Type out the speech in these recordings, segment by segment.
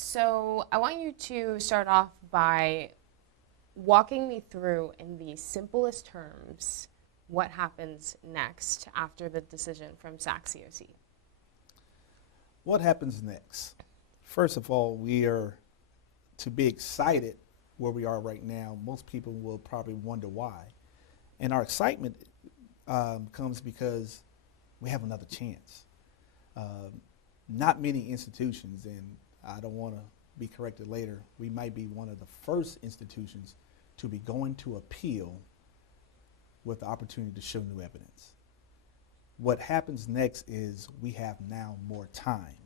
So I want you to start off by walking me through, in the simplest terms, what happens next after the decision from SAC-COC. What happens next? First of all, we are to be excited where we are right now. Most people will probably wonder why. And our excitement comes because we have another chance. Not many institutions, and I don't want to be corrected later, we might be one of the first institutions to be going to appeal with the opportunity to show new evidence. What happens next is we have now more time.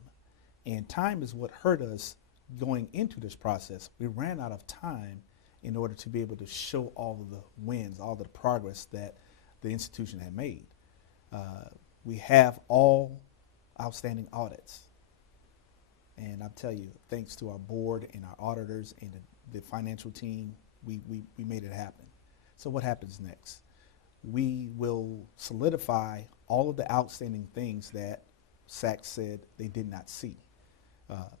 And time is what hurt us going into this process. We ran out of time in order to be able to show all of the wins, all the progress that the institution had made. We have all outstanding audits. And I'll tell you, thanks to our board and our auditors and the financial team, we made it happen. So what happens next? We will solidify all of the outstanding things that SAC said they did not see.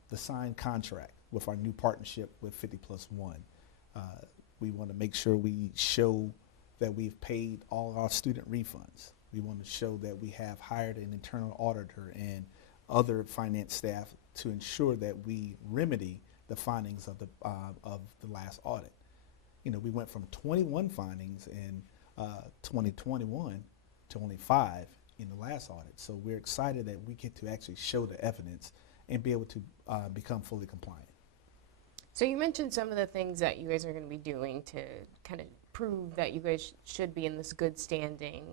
The signed contract with our new partnership with 50+1. We want to make sure we show that we've paid all our student refunds. We want to show that we have hired an internal auditor and other finance staff to ensure that we remedy the findings of the last audit. You know, we went from 21 findings in 2021 to only 5 in the last audit. So we're excited that we get to actually show the evidence and be able to become fully compliant. So you mentioned some of the things that you guys are going to be doing to kind of prove that you guys should be in this good standing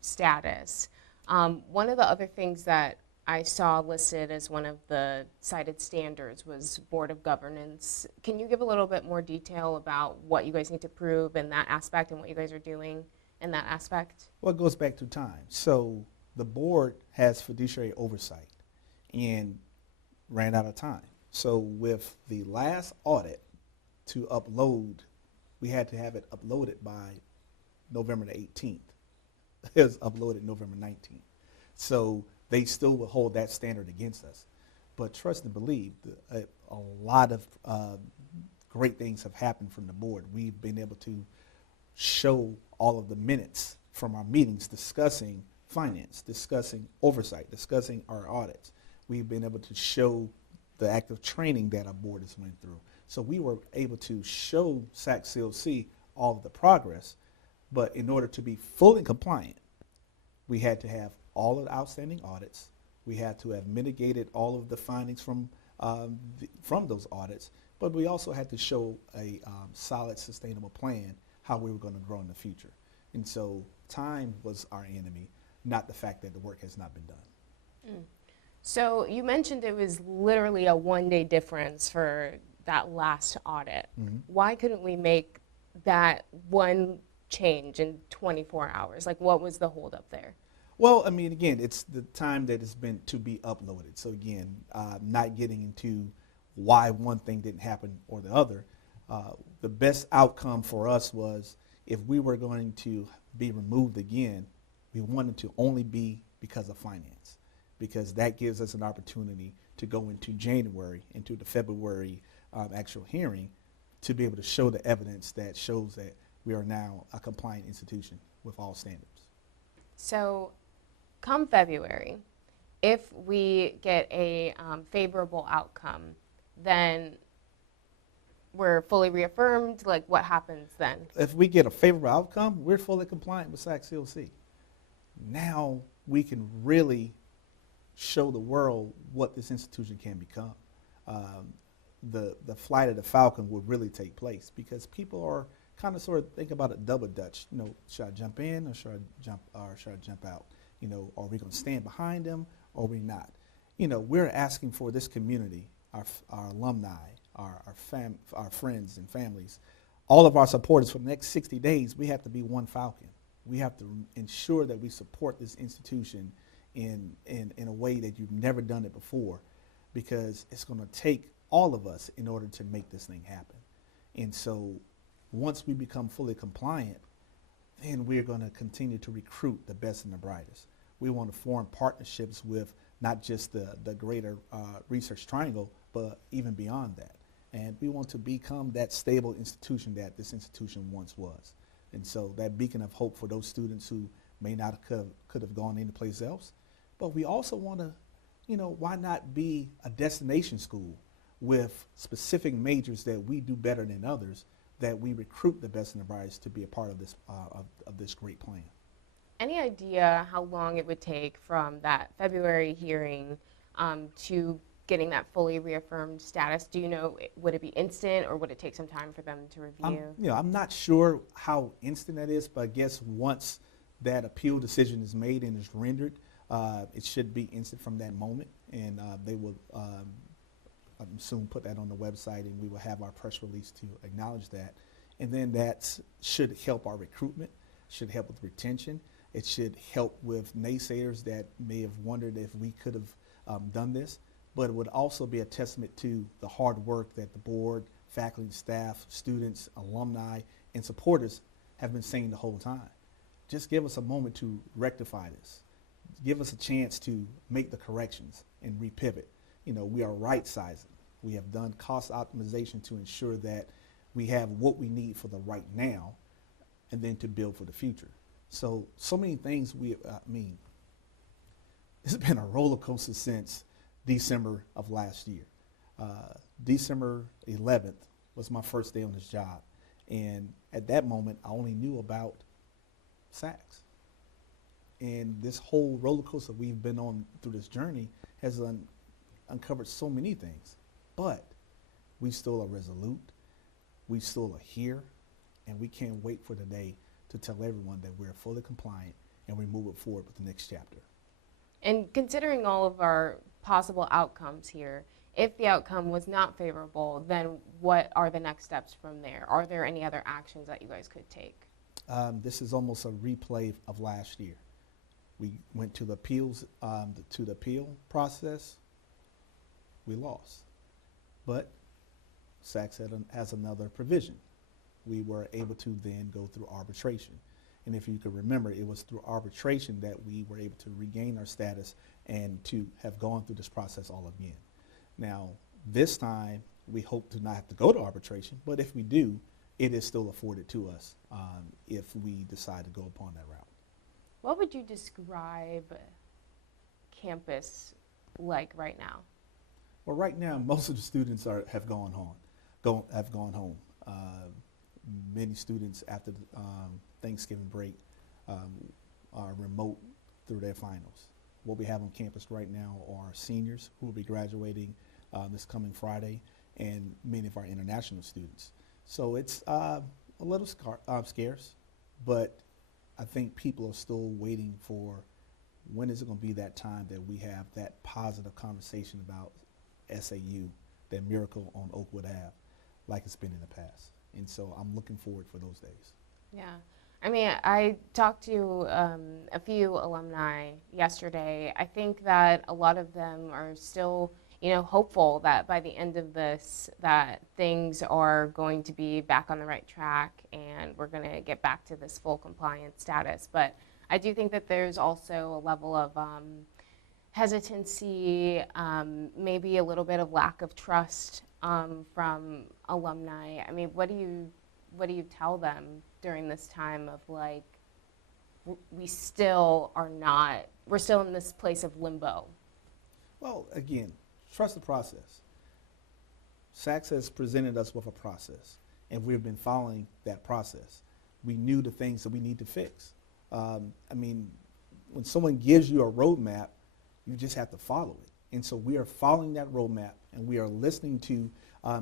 status. One of the other things that I saw listed as one of the cited standards was Board of Governance. Can you give a little bit more detail about what you guys need to prove in that aspect and what you guys are doing in that aspect? Well, it goes back to time. So the board has fiduciary oversight and ran out of time. So with the last audit to upload, we had to have it uploaded by November the 18th. It was uploaded November 19th. So they still will hold that standard against us. But trust and believe, a lot of great things have happened from the board. We've been able to show all of the minutes from our meetings discussing finance, discussing oversight, discussing our audits. We've been able to show the active training that our board has went through. So we were able to show SAC-COC all of the progress, but in order to be fully compliant, we had to have all of the outstanding audits. We had to have mitigated all of the findings from those audits, but we also had to show a solid, sustainable plan how we were going to grow in the future. And so time was our enemy, not the fact that the work has not been done. So you mentioned it was literally a one-day difference for that last audit. Mm-hmm. Why couldn't we make that one change in 24 hours? Like, what was the holdup there? Well, I mean, again, it's the time that has been to be uploaded. So again, not getting into why one thing didn't happen or the other. The best outcome for us was if we were going to be removed again, we wanted to only be because of finance, because that gives us an opportunity to go into January, into the February actual hearing, to be able to show the evidence that shows that we are now a compliant institution with all standards. So come February, if we get a favorable outcome, then we're fully reaffirmed. Like, what happens then? If we get a favorable outcome, we're fully compliant with SAC-COC. Now we can really show the world what this institution can become. The flight of the Falcon will really take place because people are kind of sort of think about it double Dutch. You know, should I jump in or should I jump out? You know, are we going to stand behind them or are we not? You know, we're asking for this community, our alumni, our friends and families, all of our supporters for the next 60 days. We have to be one Falcon. We have to ensure that we support this institution in a way that you've never done it before, because it's going to take all of us in order to make this thing happen. And so once we become fully compliant, then we're going to continue to recruit the best and the brightest. We want to form partnerships with not just the greater research triangle, but even beyond that. And we want to become that stable institution that this institution once was. And so that beacon of hope for those students who may not could have gone anyplace else. But we also want to, why not be a destination school with specific majors that we do better than others, that we recruit the best and the brightest to be a part of this great plan. Any idea how long it would take from that February hearing to getting that fully reaffirmed status? Do you know, would it be instant or would it take some time for them to review? I'm not sure how instant that is, but I guess once that appeal decision is made and is rendered, it should be instant from that moment, and they will soon put that on the website, and we will have our press release to acknowledge that. And then that should help our recruitment, should help with retention. It should help with naysayers that may have wondered if we could have done this. But it would also be a testament to the hard work that the board, faculty, staff, students, alumni, and supporters have been saying the whole time. Just give us a moment to rectify this. Give us a chance to make the corrections and repivot. We are right-sizing. We have done cost optimization to ensure that we have what we need for the right now and then to build for the future. So many things it's been a roller coaster since December of last year. December 11th was my first day on this job. And at that moment, I only knew about SACS. And this whole roller coaster we've been on through this journey has uncovered so many things. But we still are resolute, we still are here, and we can't wait for the day to tell everyone that we're fully compliant and we move it forward with the next chapter. And considering all of our possible outcomes here, if the outcome was not favorable, then what are the next steps from there? Are there any other actions that you guys could take? This is almost a replay of last year. We went to the appeals, to the appeal process. We lost. But SACS has another provision. We were able to then go through arbitration. And if you could remember, it was through arbitration that we were able to regain our status and to have gone through this process all again. Now, this time, we hope to not have to go to arbitration, but if we do, it is still afforded to us if we decide to go upon that route. What would you describe campus like right now? Well, right now, most of the students have gone home. Many students after the Thanksgiving break are remote through their finals. What we have on campus right now are seniors who will be graduating this coming Friday, and many of our international students. So it's a little scarce, but I think people are still waiting for when is it going to be that time that we have that positive conversation about SAU, that miracle on Oakwood Ave, like it's been in the past. And so I'm looking forward for those days. Yeah. I mean, I talked to a few alumni yesterday. I think that a lot of them are still, hopeful that by the end of this, that things are going to be back on the right track and we're going to get back to this full compliance status. But I do think that there's also a level of hesitancy, maybe a little bit of lack of trust from alumni. I mean, what do you tell them during this time of we're still in this place of limbo? Well, again, trust the process. SACS has presented us with a process, and we've been following that process. We knew the things that we need to fix. When someone gives you a roadmap, you just have to follow it. And so we are following that roadmap, and we are listening to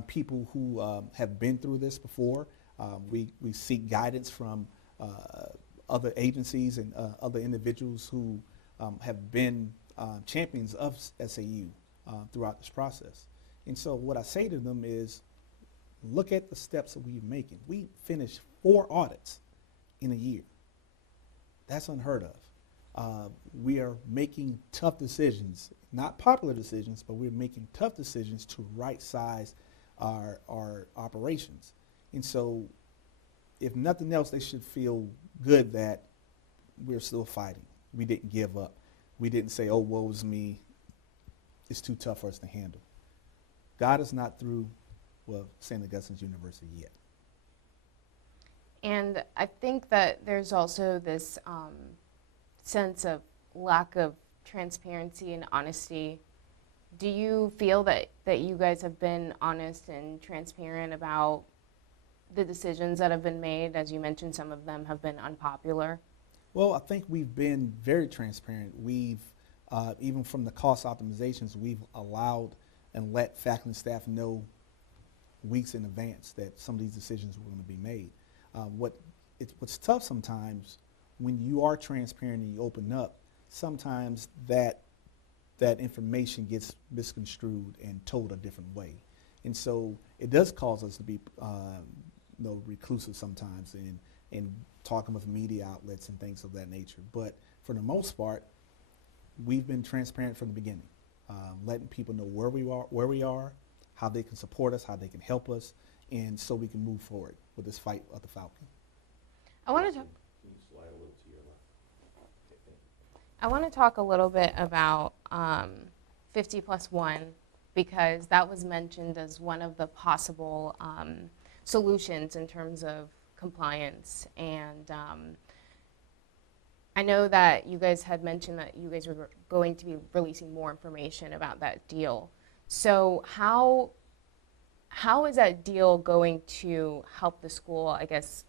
people who have been through this before. We seek guidance from other agencies and other individuals who have been champions of SAU throughout this process. And so what I say to them is, look at the steps that we're making. We finished 4 audits in a year. That's unheard of. We are making tough decisions, not popular decisions, but we're making tough decisions to right-size our operations. And so if nothing else, they should feel good that we're still fighting. We didn't give up. We didn't say, oh, woe is me. It's too tough for us to handle. God is not through, well, St. Augustine's University yet. And I think that there's also this sense of lack of transparency and honesty. Do you feel that you guys have been honest and transparent about the decisions that have been made? As you mentioned, some of them have been unpopular. Well, I think we've been very transparent. We've, even from the cost optimizations, we've allowed and let faculty and staff know weeks in advance that some of these decisions were going to be made. What's tough sometimes when you are transparent and you open up, sometimes that information gets misconstrued and told a different way. And so it does cause us to be reclusive sometimes in talking with media outlets and things of that nature. But for the most part, we've been transparent from the beginning, letting people know where we are, how they can support us, how they can help us, and so we can move forward with this fight of the Falcon. I want to talk. Can you slide a little to your left? I want to talk a little bit about 50+1, because that was mentioned as one of the possible solutions in terms of compliance. And I know that you guys had mentioned that you guys were going to be releasing more information about that deal. So how is that deal going to help the school, I guess,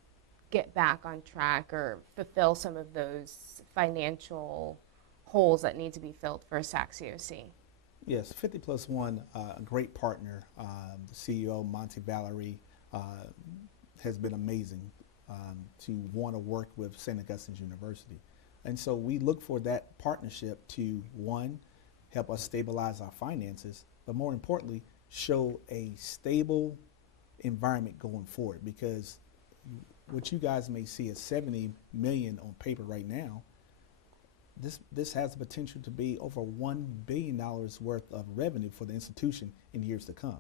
get back on track or fulfill some of those financial holes that need to be filled for SAC-COC? Yes, 50+1, a great partner. The CEO, Monty Valerie, has been amazing to want to work with St. Augustine's University. And so we look for that partnership to, one, help us stabilize our finances, but more importantly, show a stable environment going forward, because what you guys may see as $70 million on paper right now, this has the potential to be over $1 billion worth of revenue for the institution in years to come.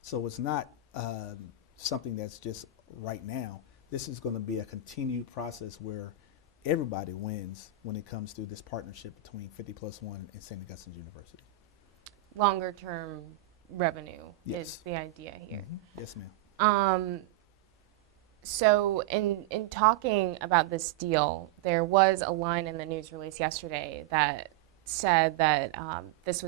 So it's not something that's just right now. This is going to be a continued process where everybody wins when it comes to this partnership between 50+1 and St. Augustine's University. Longer term revenue Yes. is the idea here. Mm-hmm. Yes, ma'am. So in talking about this deal, there was a line in the news release yesterday that said that this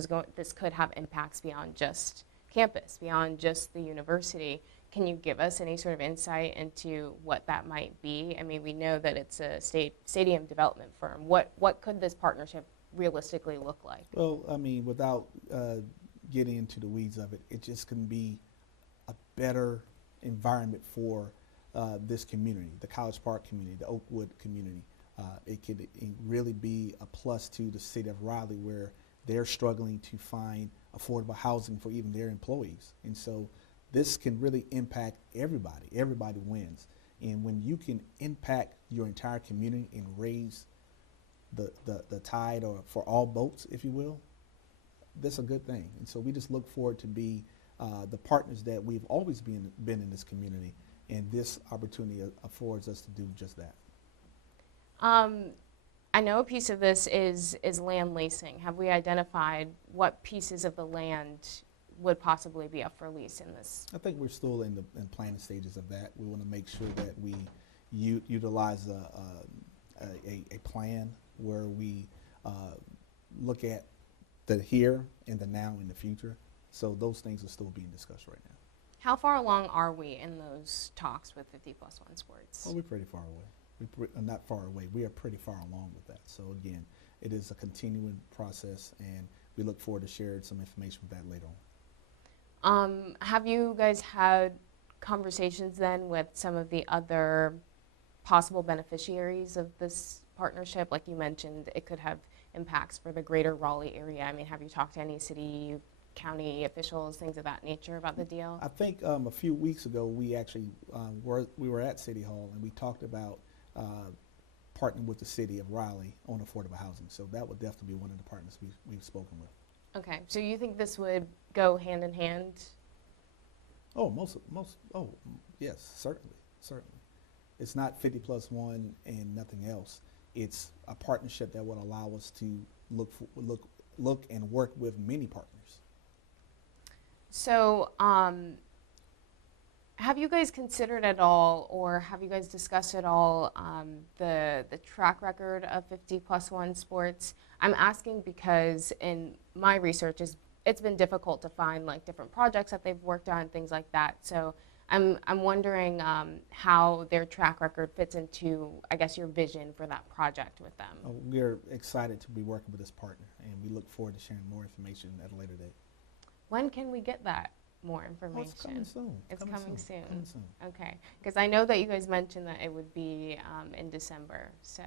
could have impacts beyond just campus, beyond just the university. Can you give us any sort of insight into what that might be? I mean, we know that it's a stadium development firm. What could this partnership realistically look like? Well, I mean, without getting into the weeds of it, it just can be a better environment for this community, the College Park community, the Oakwood community. It could really be a plus to the city of Raleigh, where they're struggling to find affordable housing for even their employees. And so this can really impact everybody. Everybody wins. And when you can impact your entire community and raise the tide, or for all boats, if you will, that's a good thing. And so we just look forward to be the partners that we've always been in this community, and this opportunity affords us to do just that. I know a piece of this is land leasing. Have we identified what pieces of the land would possibly be up for lease in this? I think we're still in planning stages of that. We want to make sure that we utilize a plan where we look at the here and the now and the future. So those things are still being discussed right now. How far along are we in those talks with 50+1 Sports? Well, we're pretty far away. Not far away. We are pretty far along with that. So again, it is a continuing process, and we look forward to sharing some information with that later on. Have you guys had conversations then with some of the other possible beneficiaries of this partnership? Like you mentioned, it could have impacts for the greater Raleigh area. I mean, have you talked to any city, county officials, things of that nature about the deal? I think a few weeks ago we actually we were at City Hall, and we talked about partnering with the city of Raleigh on affordable housing. So that would definitely be one of the partners we've spoken with. Okay, so you think this would go hand in hand? Oh, yes, certainly. It's not 50+1 and nothing else. It's a partnership that would allow us to look and work with many partners. So, have you guys considered at all, or have you guys discussed at all, the track record of 50+1 sports? I'm asking because in my research, it's been difficult to find like different projects that they've worked on, things like that. So I'm wondering how their track record fits into, I guess, your vision for that project with them. We're excited to be working with this partner, and we look forward to sharing more information at a later date. When can we get that more Oh, information? it's coming soon. It's coming soon. Coming soon. Okay, because I know that you guys mentioned that it would be in December, so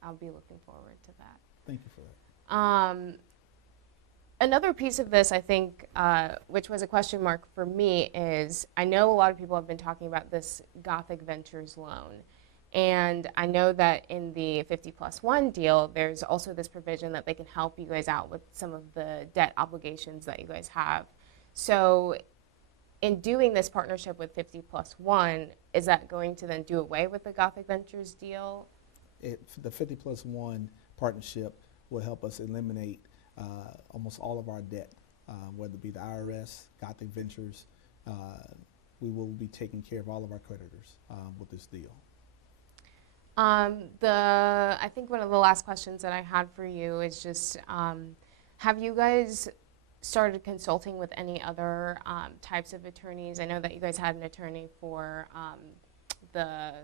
I'll be looking forward to that. Thank you for that. Another piece of this, I think, which was a question mark for me, is I know a lot of people have been talking about this Gothic Ventures loan. And I know that in the 50+1 deal, there's also this provision that they can help you guys out with some of the debt obligations that you guys have. So in doing this partnership with 50+1, is that going to then do away with the Gothic Ventures deal? The 50+1 partnership will help us eliminate almost all of our debt, whether it be the IRS, Gothic Ventures. We will be taking care of all of our creditors with this deal. I think one of the last questions that I had for you is just, have you guys started consulting with any other types of attorneys? I know that you guys had an attorney for the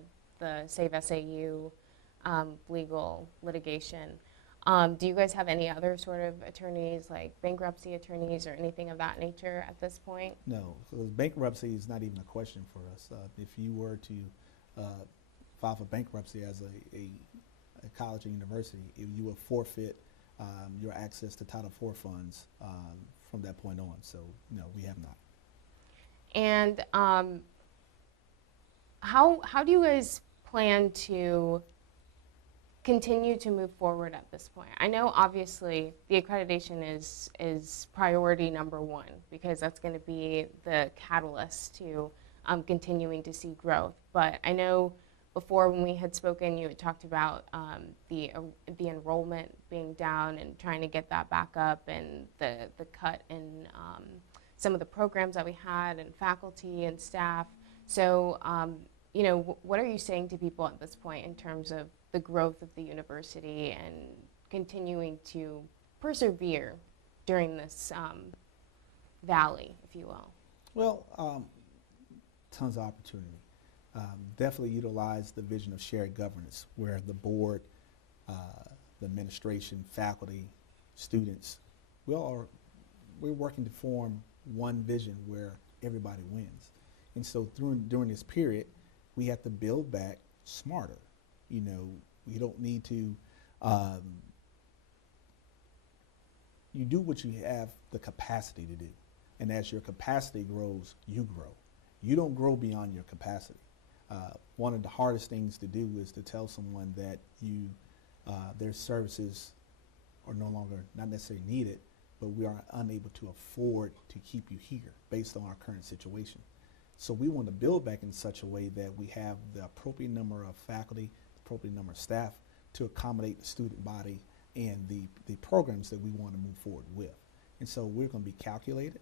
Save SAU legal litigation. Do you guys have any other sort of attorneys, like bankruptcy attorneys or anything of that nature at this point? No, because bankruptcy is not even a question for us. If you were to file for bankruptcy as a college or university, you will forfeit your access to Title IV funds from that point on. So, no, we have not. And how do you guys plan to continue to move forward at this point? I know obviously the accreditation is priority number one because that's going to be the catalyst to continuing to see growth. But I know before when we had spoken, you had talked about the enrollment being down and trying to get that back up, and the cut in some of the programs that we had and faculty and staff. So, you know, what are you saying to people at this point in terms of the growth of the university and continuing to persevere during this valley, if you will? Well, tons of opportunity. Definitely utilize the vision of shared governance, where the board, the administration, faculty, students, we're working to form one vision where everybody wins. And so during this period, we have to build back smarter. You know, you don't need to, you do what you have the capacity to do. And as your capacity grows, you grow. You don't grow beyond your capacity. One of the hardest things to do is to tell someone that their services are no longer, not necessarily needed, but we are unable to afford to keep you here based on our current situation. So we want to build back in such a way that we have the appropriate number of faculty, the appropriate number of staff to accommodate the student body and the programs that we want to move forward with. And so we're going to be calculated,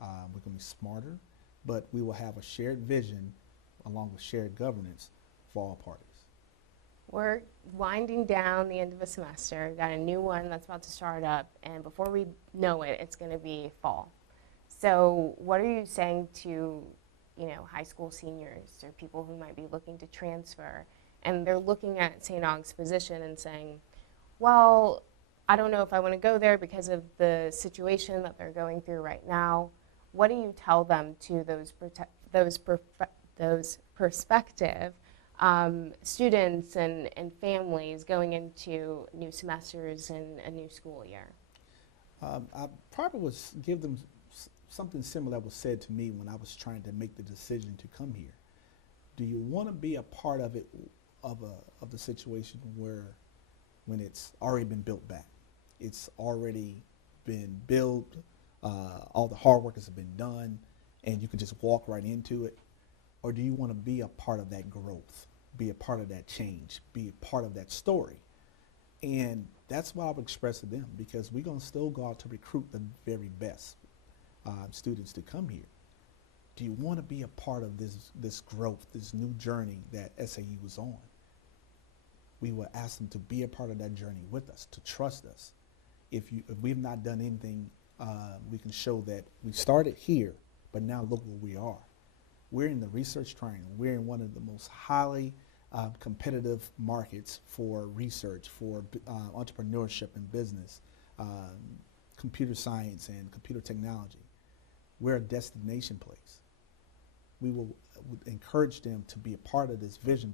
we're going to be smarter, but we will have a shared vision along with shared governance for all parties. We're winding down the end of a semester. We've got a new one that's about to start up, and before we know it, it's going to be fall. So what are you saying to, you know, high school seniors or people who might be looking to transfer, and they're looking at St. Aug's position and saying, well, I don't know if I want to go there because of the situation that they're going through right now. What do you tell them to those prospective students and families going into new semesters and a new school year? I probably would give them something similar that was said to me when I was trying to make the decision to come here. Do you want to be a part of it, of the situation when it's already been built back? It's already been built, all the hard work has been done, and you can just walk right into it? Or do you want to be a part of that growth, be a part of that change, be a part of that story? And that's what I would express to them, because we're going to still go out to recruit the very best. students to come here. Do you want to be a part of this growth, this new journey that SAU was on? We will ask them to be a part of that journey with us, to trust us. If we've not done anything, we can show that we started here, but now look where we are. We're in the research triangle. We're in one of the most highly competitive markets for research, for entrepreneurship and business, computer science and computer technology. We're a destination place. We will encourage them to be a part of this vision,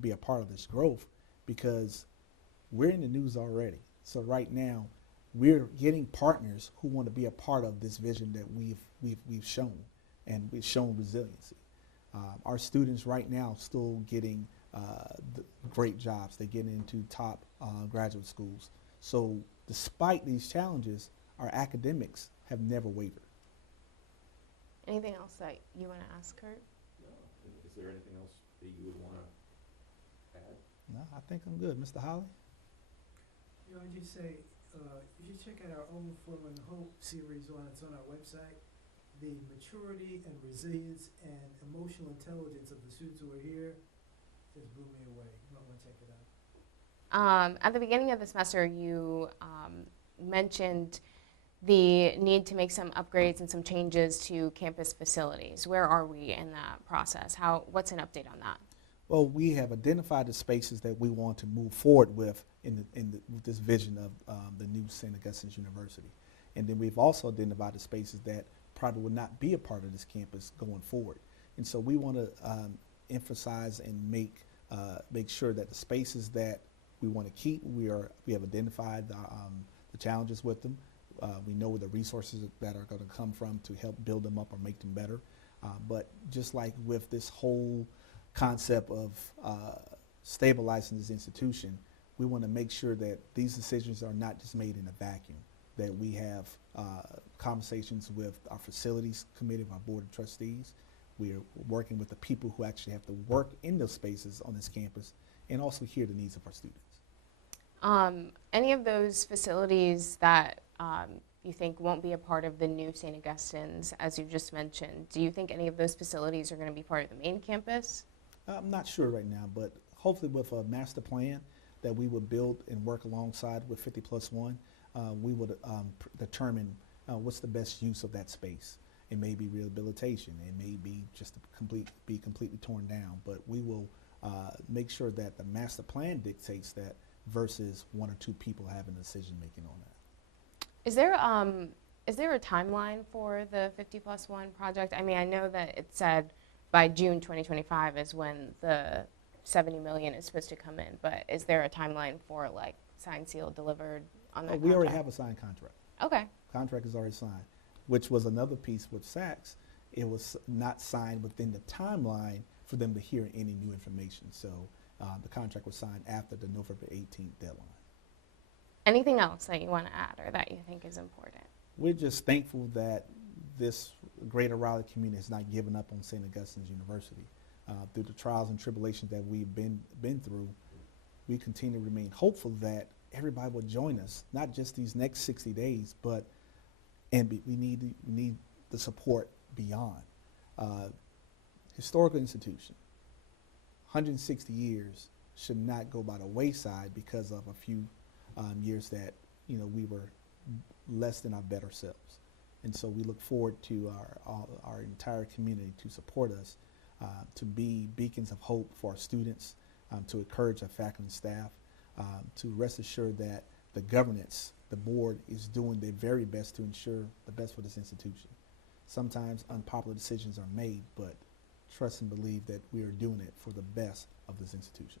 be a part of this growth, because we're in the news already. So right now, we're getting partners who want to be a part of this vision that we've shown, and we've shown resiliency. Our students right now still getting great jobs. They get into top graduate schools. So despite these challenges, our academics have never wavered. Anything else that you want to ask Kurt? No. Is there anything else that you would want to add? No, I think I'm good. Mr. Holly? You know, I'd just say, if you check out our Overflowing Hope series it's on our website, the maturity and resilience and emotional intelligence of the students who are here just blew me away. You might want to check it out. At the beginning of the semester, you mentioned the need to make some upgrades and some changes to campus facilities. Where are we in that process? What's an update on that? Well, we have identified the spaces that we want to move forward with with this vision of the new St. Augustine's University. And then we've also identified the spaces that probably will not be a part of this campus going forward. And so we want to emphasize and make sure that the spaces that we want to keep, we have identified the challenges with them. We know the resources that are going to come from to help build them up or make them better. But just like with this whole concept of stabilizing this institution, we want to make sure that these decisions are not just made in a vacuum, that we have conversations with our facilities committee, our board of trustees. We are working with the people who actually have to work in those spaces on this campus, and also hear the needs of our students. Any of those facilities that you think won't be a part of the new St. Augustine's, as you just mentioned, do you think any of those facilities are going to be part of the main campus? I'm not sure right now, but hopefully with a master plan that we would build and work alongside with 50+1, we would determine what's the best use of that space. It may be rehabilitation. It may be just be completely torn down. But we will make sure that the master plan dictates that versus one or two people having decision making on that. Is there a timeline for the 50+1 project? I mean, I know that it said by June 2025 is when the $70 million is supposed to come in, but is there a timeline for like signed, sealed, delivered on that? We already have a signed contract. Okay. Contract is already signed, which was another piece with Saks. It was not signed within the timeline for them to hear any new information. So the contract was signed after the November 18th deadline. Anything else that you want to add or that you think is important? We're just thankful that this greater Raleigh community has not given up on St. Augustine's University. Through the trials and tribulations that we've been through, we continue to remain hopeful that everybody will join us, not just these next 60 days, but we need the support beyond. Historical institution, 160 years should not go by the wayside because of a few years that we were less than our better selves. And so we look forward to our entire community to support us, to be beacons of hope for our students, to encourage our faculty and staff, to rest assured that the governance, the board, is doing their very best to ensure the best for this institution. Sometimes unpopular decisions are made, but trust and believe that we are doing it for the best of this institution.